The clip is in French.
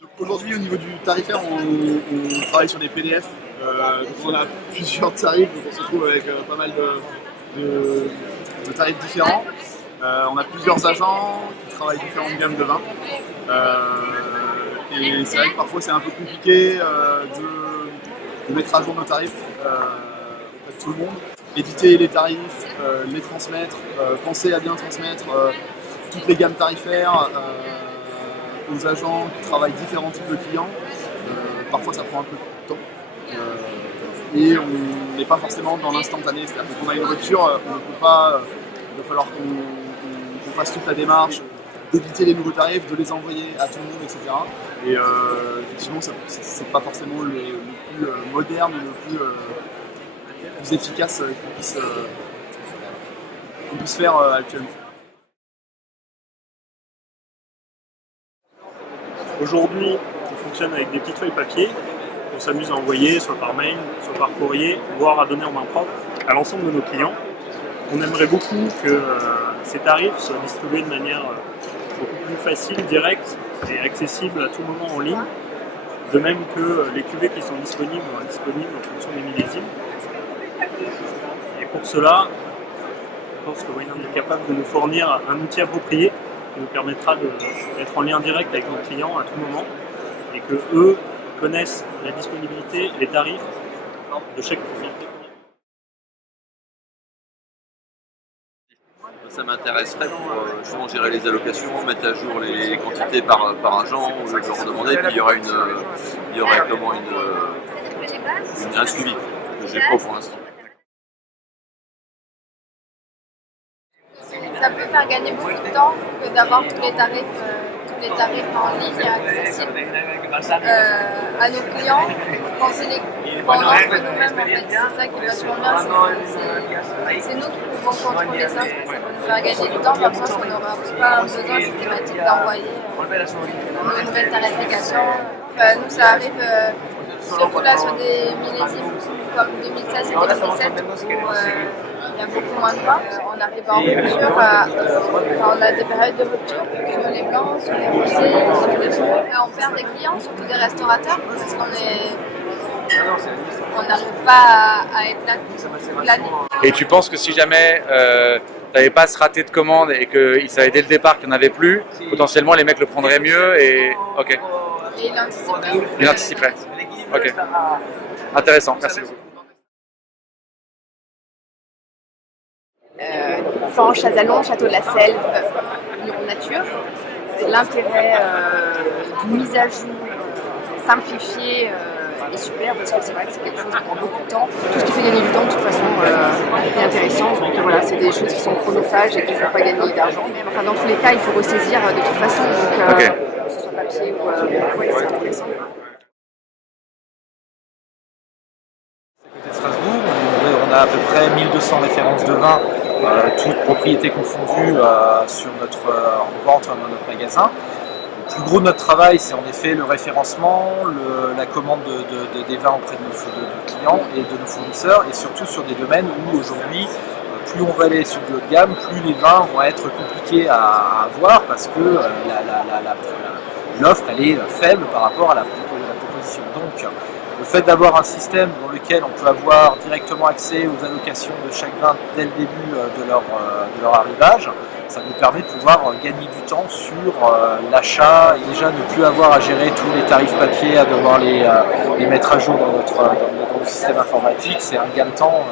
Donc aujourd'hui, au niveau du tarifaire, on travaille sur des PDF. Donc on a plusieurs tarifs, donc on se retrouve avec pas mal de tarifs différents. On a plusieurs agents qui travaillent différentes gammes de vins. Et c'est vrai que parfois c'est un peu compliqué de mettre à jour nos tarifs auprès de tout le monde. Éditer les tarifs, les transmettre, penser à bien transmettre toutes les gammes tarifaires aux agents qui travaillent différents types de clients. Parfois ça prend un peu de temps. Et on n'est pas forcément dans l'instantané, c'est-à-dire que quand on a une rupture, on ne peut pas, il va falloir qu'on fasse toute la démarche d'éditer les nouveaux tarifs, de les envoyer à tout le monde, etc. Et effectivement, c'est pas forcément le plus moderne, le plus efficace qu'on puisse faire actuellement. Aujourd'hui, on fonctionne avec des petites feuilles papier qu'on s'amuse à envoyer, soit par mail, soit par courrier, voire à donner en main propre à l'ensemble de nos clients. On aimerait beaucoup que ces tarifs soient distribués de manière beaucoup plus facile, directe et accessible à tout moment en ligne, de même que les cuvées qui sont disponibles en fonction des millésimes. Et pour cela, je pense que Wine est capable de nous fournir un outil approprié qui nous permettra d'être en lien direct avec nos clients à tout moment et que eux connaissent la disponibilité, les tarifs de chaque produit. Ça m'intéresserait pour justement gérer les allocations, mettre à jour les quantités par agent, leur demander, et puis il y aurait comment un suivi que j'ai pas pour l'instant. Ça peut faire gagner beaucoup de temps que d'avoir tous les tarifs en ligne accessibles à nos clients. Quand on offre nous-mêmes, en fait, c'est ça qui va vachement bien. C'est nous qui pouvons contrôler ça, ça va nous faire gagner du temps, comme ça on n'aura pas besoin systématique d'envoyer une nouvelle tarification. Nous, ça arrive surtout là sur des millésimes comme 2016 et 2017 où il y a beaucoup moins de vin. On arrive en rupture, on a des périodes de rupture sur les blancs, sur les rosés, sur les bleus. On perd des clients, surtout des restaurateurs, parce qu'on n'arrive pas à être là toute l'année. Et tu penses que si jamais tu n'avais pas ce raté de commande et qu'ils savaient dès le départ qu'il n'y en avait plus, potentiellement les mecs le prendraient mieux et ok. Et il anticiperait. Il anticiperait. Ok. Intéressant, merci beaucoup. Fange, Chazalon, Château de la Selve, Vigneron Nature. L'intérêt d'une mise à jour simplifiée est super parce que c'est vrai que c'est quelque chose qui prend beaucoup de temps. Tout ce qui fait gagner du temps de toute façon est intéressant. Donc voilà, c'est des choses qui sont chronophages et qui ne font pas gagner d'argent. Mais enfin, dans tous les cas, il faut ressaisir de toute façon. Donc que ce soit papier ou ouais, c'est intéressant. Côté de Strasbourg, on a à peu près 1200 références de vin, toutes propriétés confondues sur en vente dans notre magasin. Le plus gros de notre travail, c'est en effet le référencement, la commande des vins auprès de nos clients et de nos fournisseurs, et surtout sur des domaines où aujourd'hui, plus on va aller sur de haut de gamme, plus les vins vont être compliqués à avoir parce que l'offre elle est faible par rapport à la proposition. Donc, le fait d'avoir un système dans lequel on peut avoir directement accès aux allocations de chaque vin dès le début de leur arrivage, ça nous permet de pouvoir gagner du temps sur l'achat et déjà ne plus avoir à gérer tous les tarifs papier, à devoir les mettre à jour dans notre système informatique. C'est un gain de temps